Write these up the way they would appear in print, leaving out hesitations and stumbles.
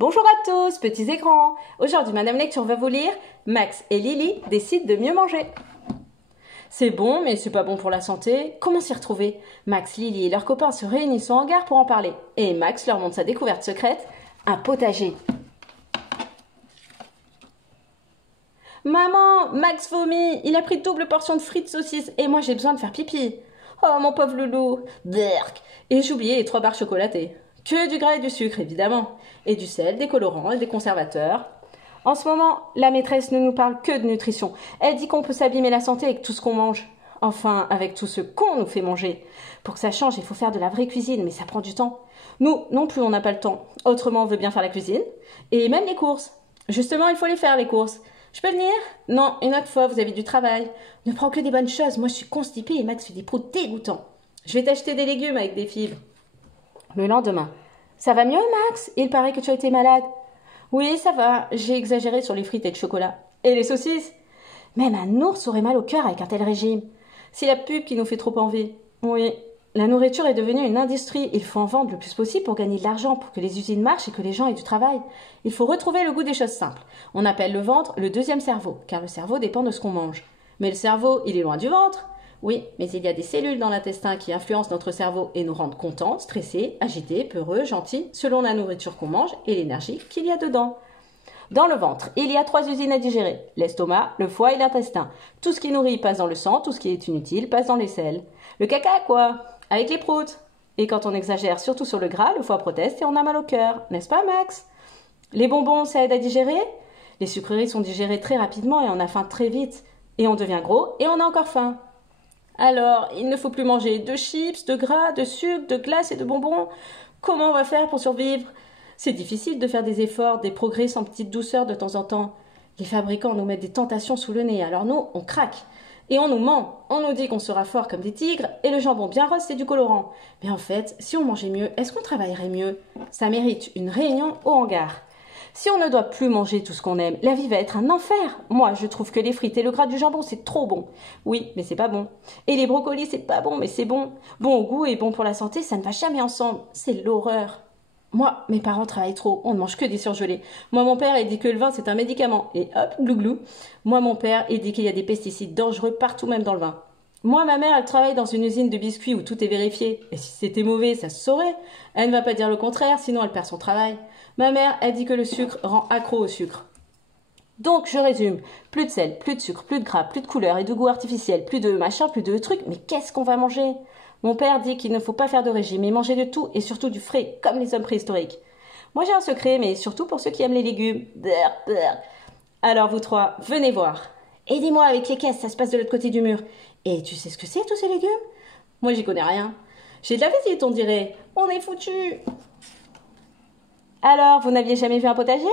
Bonjour à tous, petits et grands. Aujourd'hui, Madame Lecture va vous lire Max et Lily décident de mieux manger. C'est bon, mais c'est pas bon pour la santé. Comment s'y retrouver? Max, Lily et leurs copains se réunissent en hangar pour en parler. Et Max leur montre sa découverte secrète, un potager. Maman, Max vomit. Il a pris double portion de frites saucisses et moi j'ai besoin de faire pipi. Oh mon pauvre loulou. Berk. Et j'ai oublié les 3 barres chocolatées. Que du gras et du sucre, évidemment. Et du sel, des colorants et des conservateurs. En ce moment, la maîtresse ne nous parle que de nutrition. Elle dit qu'on peut s'abîmer la santé avec tout ce qu'on mange. Enfin, avec tout ce qu'on nous fait manger. Pour que ça change, il faut faire de la vraie cuisine, mais ça prend du temps. Nous, non plus, on n'a pas le temps. Autrement, on veut bien faire la cuisine. Et même les courses. Justement, il faut les faire, les courses. Je peux venir? Non, une autre fois, vous avez du travail. Ne prends que des bonnes choses. Moi, je suis constipée et Max fait des proutes dégoûtants. Je vais t'acheter des légumes avec des fibres. Le lendemain. Ça va mieux, Max? Il paraît que tu as été malade. Oui, ça va. J'ai exagéré sur les frites et le chocolat. Et les saucisses? Même un ours aurait mal au cœur avec un tel régime. C'est la pub qui nous fait trop envie. Oui. La nourriture est devenue une industrie. Il faut en vendre le plus possible pour gagner de l'argent, pour que les usines marchent et que les gens aient du travail. Il faut retrouver le goût des choses simples. On appelle le ventre le deuxième cerveau, car le cerveau dépend de ce qu'on mange. Mais le cerveau, il est loin du ventre. Oui, mais il y a des cellules dans l'intestin qui influencent notre cerveau et nous rendent contents, stressés, agités, peureux, gentils, selon la nourriture qu'on mange et l'énergie qu'il y a dedans. Dans le ventre, il y a 3 usines à digérer. L'estomac, le foie et l'intestin. Tout ce qui nourrit passe dans le sang, tout ce qui est inutile passe dans les selles. Le caca, quoi? Avec les proutes. Et quand on exagère, surtout sur le gras, le foie proteste et on a mal au cœur. N'est-ce pas, Max? Les bonbons, ça aide à digérer? Les sucreries sont digérées très rapidement et on a faim très vite. Et on devient gros et on a encore faim. Alors, il ne faut plus manger de chips, de gras, de sucre, de glace et de bonbons. Comment on va faire pour survivre? C'est difficile de faire des efforts, des progrès sans petite douceur de temps en temps. Les fabricants nous mettent des tentations sous le nez, alors nous, on craque. Et on nous ment. On nous dit qu'on sera fort comme des tigres et le jambon bien rose, c'est du colorant. Mais en fait, si on mangeait mieux, est-ce qu'on travaillerait mieux? Ça mérite une réunion au hangar. Si on ne doit plus manger tout ce qu'on aime, la vie va être un enfer. Moi, je trouve que les frites et le gras du jambon, c'est trop bon. Oui, mais c'est pas bon. Et les brocolis, c'est pas bon, mais c'est bon. Bon au goût et bon pour la santé, ça ne va jamais ensemble. C'est l'horreur. Moi, mes parents travaillent trop. On ne mange que des surgelés. Moi, mon père, il dit que le vin, c'est un médicament. Et hop, glouglou. Moi, mon père, il dit qu'il y a des pesticides dangereux partout, même dans le vin. Moi, ma mère, elle travaille dans une usine de biscuits où tout est vérifié. Et si c'était mauvais, ça se saurait. Elle ne va pas dire le contraire, sinon elle perd son travail. Ma mère, elle dit que le sucre rend accro au sucre. Donc, je résume. Plus de sel, plus de sucre, plus de gras, plus de couleurs et de goût artificiel, plus de machin, plus de trucs. Mais qu'est-ce qu'on va manger? Mon père dit qu'il ne faut pas faire de régime, mais manger de tout et surtout du frais, comme les hommes préhistoriques. Moi, j'ai un secret, mais surtout pour ceux qui aiment les légumes. Brr, brr. Alors, vous 3, venez voir. Aidez-moi avec les caisses, ça se passe de l'autre côté du mur. Et tu sais ce que c'est, tous ces légumes? Moi, j'y connais rien. J'ai de la visite, on dirait. On est foutus. Alors, vous n'aviez jamais vu un potager?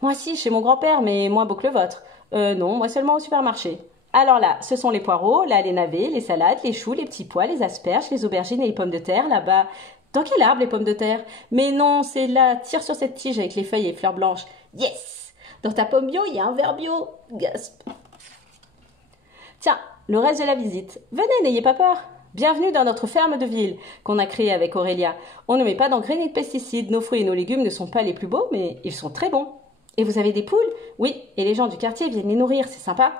Moi si, chez mon grand-père, mais moins beau que le vôtre. Non, moi seulement au supermarché. Alors là, ce sont les poireaux, là les navets, les salades, les choux, les petits pois, les asperges, les aubergines et les pommes de terre, là-bas. Dans quel arbre les pommes de terre? Mais non, c'est là, tire sur cette tige avec les feuilles et fleurs blanches. Yes! Dans ta pomme bio, il y a un verre bio. Gasp. Tiens, le reste de la visite. Venez, n'ayez pas peur. Bienvenue dans notre ferme de ville qu'on a créée avec Aurélia. On ne met pas d'engrais ni de pesticides. Nos fruits et nos légumes ne sont pas les plus beaux, mais ils sont très bons. Et vous avez des poules? Oui, et les gens du quartier viennent les nourrir, c'est sympa.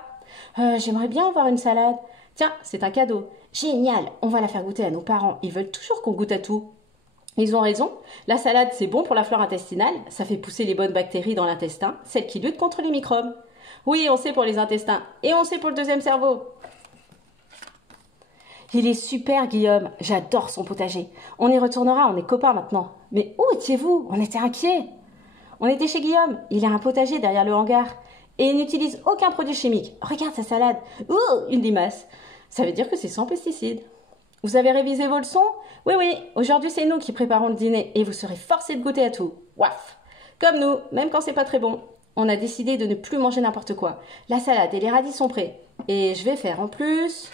J'aimerais bien avoir une salade. Tiens, c'est un cadeau. Génial, on va la faire goûter à nos parents. Ils veulent toujours qu'on goûte à tout. Ils ont raison. La salade, c'est bon pour la flore intestinale. Ça fait pousser les bonnes bactéries dans l'intestin, celles qui luttent contre les microbes. Oui, on sait pour les intestins. Et on sait pour le deuxième cerveau. Il est super, Guillaume. J'adore son potager. On y retournera, on est copains maintenant. Mais où étiez-vous? On était inquiets. On était chez Guillaume. Il a un potager derrière le hangar. Et il n'utilise aucun produit chimique. Regarde sa salade. Ouh, une limace. Ça veut dire que c'est sans pesticides. Vous avez révisé vos leçons? Oui, oui. Aujourd'hui, c'est nous qui préparons le dîner. Et vous serez forcés de goûter à tout. Waf. Comme nous, même quand c'est pas très bon. On a décidé de ne plus manger n'importe quoi. La salade et les radis sont prêts. Et je vais faire en plus...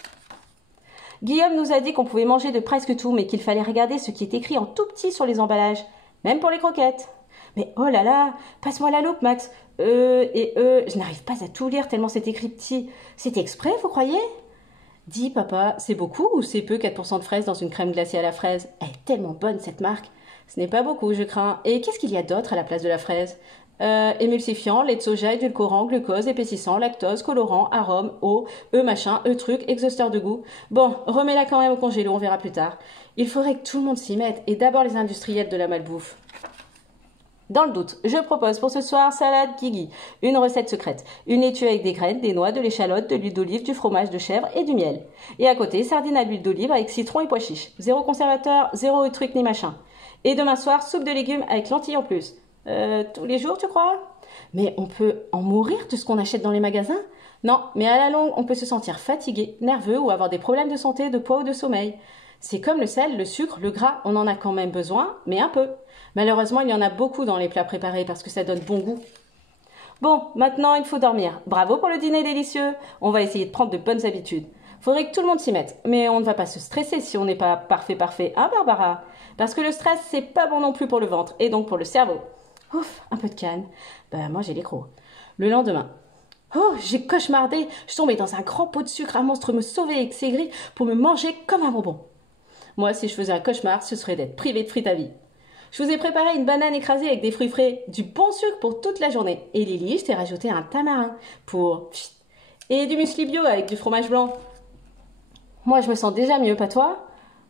Guillaume nous a dit qu'on pouvait manger de presque tout, mais qu'il fallait regarder ce qui est écrit en tout petit sur les emballages, même pour les croquettes. Mais oh là là, passe-moi la loupe, Max. Je n'arrive pas à tout lire tellement c'est écrit petit. C'est exprès, vous croyez? Dis, papa, c'est beaucoup ou c'est peu 4% de fraises dans une crème glacée à la fraise? Elle est tellement bonne, cette marque. Ce n'est pas beaucoup, je crains. Et qu'est-ce qu'il y a d'autre à la place de la fraise? Émulsifiant, lait de soja, édulcorant, glucose, épaississant, lactose, colorant, arôme, eau, machin, truc, exhausteur de goût. Bon, remets-la quand même au congélo, on verra plus tard. Il faudrait que tout le monde s'y mette, et d'abord les industriels de la malbouffe. Dans le doute, je propose pour ce soir salade Guigui, une recette secrète. Une laitue avec des graines, des noix, de l'échalote, de l'huile d'olive, du fromage de chèvre et du miel. Et à côté, sardines à l'huile d'olive avec citron et pois chiches. Zéro conservateur, zéro truc ni machin. Et demain soir, soupe de légumes avec lentilles en plus. Tous les jours, tu crois? Mais on peut en mourir de ce qu'on achète dans les magasins? Non, mais à la longue, on peut se sentir fatigué, nerveux ou avoir des problèmes de santé, de poids ou de sommeil. C'est comme le sel, le sucre, le gras, on en a quand même besoin, mais un peu. Malheureusement, il y en a beaucoup dans les plats préparés parce que ça donne bon goût. Bon, maintenant, il faut dormir. Bravo pour le dîner délicieux. On va essayer de prendre de bonnes habitudes. Faudrait que tout le monde s'y mette. Mais on ne va pas se stresser si on n'est pas parfait, hein, Barbara? Parce que le stress, c'est pas bon non plus pour le ventre et donc pour le cerveau. Ouf, un peu de calme. Moi, j'ai les crocs. Le lendemain. Oh, j'ai cauchemardé. Je tombais dans un grand pot de sucre. Un monstre me sauvait avec ses grilles pour me manger comme un bonbon. Moi, si je faisais un cauchemar, ce serait d'être privé de frites à vie. Je vous ai préparé une banane écrasée avec des fruits frais, du bon sucre pour toute la journée. Et Lily, je t'ai rajouté un tamarin pour... Et du muesli bio avec du fromage blanc. Moi, je me sens déjà mieux, pas toi?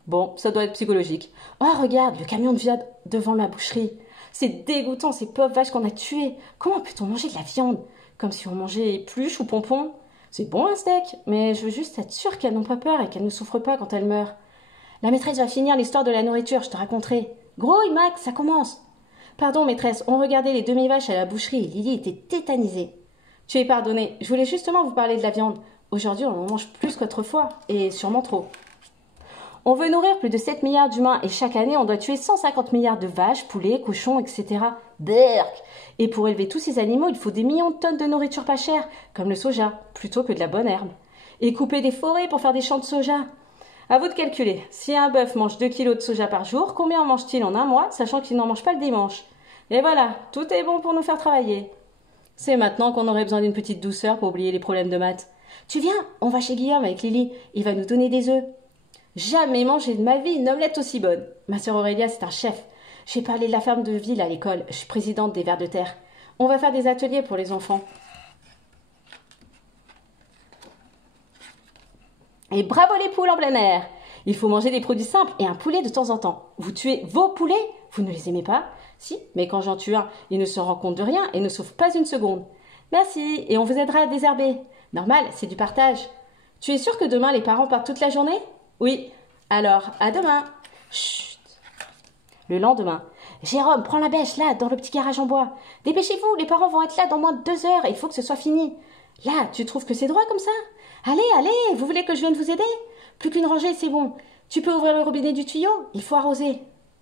Bon, ça doit être psychologique. Oh, regarde, le camion de viande devant ma boucherie. C'est dégoûtant, ces pauvres vaches qu'on a tuées. Comment peut-on manger de la viande? Comme si on mangeait pluche ou pompon. C'est bon un steak, mais je veux juste être sûre qu'elles n'ont pas peur et qu'elles ne souffrent pas quand elles meurent. La maîtresse va finir l'histoire de la nourriture, je te raconterai. Grouille, Max, ça commence. Pardon, maîtresse, on regardait les demi-vaches à la boucherie et Lily était tétanisée. Tu es pardonnée, je voulais justement vous parler de la viande. Aujourd'hui, on en mange plus qu'autrefois, et sûrement trop. On veut nourrir plus de 7 milliards d'humains et chaque année, on doit tuer 150 milliards de vaches, poulets, cochons, etc. Berk! Et pour élever tous ces animaux, il faut des millions de tonnes de nourriture pas chère, comme le soja, plutôt que de la bonne herbe. Et couper des forêts pour faire des champs de soja. À vous de calculer. Si un bœuf mange 2 kilos de soja par jour, combien en mange-t-il en un mois, sachant qu'il n'en mange pas le dimanche? Et voilà, tout est bon pour nous faire travailler. C'est maintenant qu'on aurait besoin d'une petite douceur pour oublier les problèmes de maths. Tu viens, on va chez Guillaume avec Lily, il va nous donner des œufs. Jamais mangé de ma vie une omelette aussi bonne. Ma sœur Aurélia, c'est un chef. J'ai parlé de la ferme de ville à l'école, je suis présidente des Vers de Terre. On va faire des ateliers pour les enfants. Et bravo les poules en plein air! Il faut manger des produits simples et un poulet de temps en temps. Vous tuez vos poulets? Vous ne les aimez pas? Si, mais quand j'en tue un, il ne se rend compte de rien et ne souffre pas une seconde. Merci, et on vous aidera à désherber. Normal, c'est du partage. Tu es sûr que demain les parents partent toute la journée? Oui. Alors, à demain. Chut. Le lendemain. Jérôme, prends la bêche là, dans le petit garage en bois. Dépêchez-vous, les parents vont être là dans moins de 2 heures et il faut que ce soit fini. Là, tu trouves que c'est droit comme ça? Allez, allez, vous voulez que je vienne vous aider? Plus qu'une rangée, c'est bon. Tu peux ouvrir le robinet du tuyau? Il faut arroser.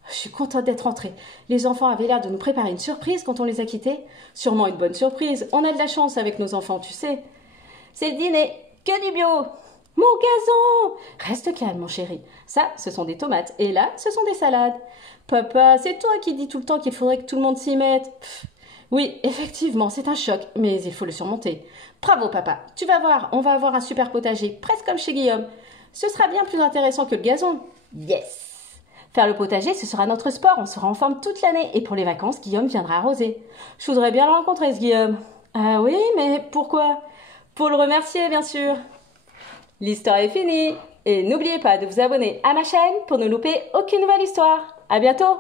Je suis contente d'être rentrée. Les enfants avaient l'air de nous préparer une surprise quand on les a quittés. Sûrement une bonne surprise. On a de la chance avec nos enfants, tu sais. C'est le dîner. Que du bio. Mon gazon! Reste calme, mon chéri. Ça, ce sont des tomates. Et là, ce sont des salades. Papa, c'est toi qui dis tout le temps qu'il faudrait que tout le monde s'y mette. Oui, effectivement, c'est un choc, mais il faut le surmonter. Bravo, papa. Tu vas voir, on va avoir un super potager, presque comme chez Guillaume. Ce sera bien plus intéressant que le gazon. Yes! Faire le potager, ce sera notre sport. On sera en forme toute l'année. Et pour les vacances, Guillaume viendra arroser. Je voudrais bien le rencontrer, ce Guillaume. Ah oui, mais pourquoi? Pour le remercier, bien sûr. L'histoire est finie. Et n'oubliez pas de vous abonner à ma chaîne pour ne louper aucune nouvelle histoire. À bientôt!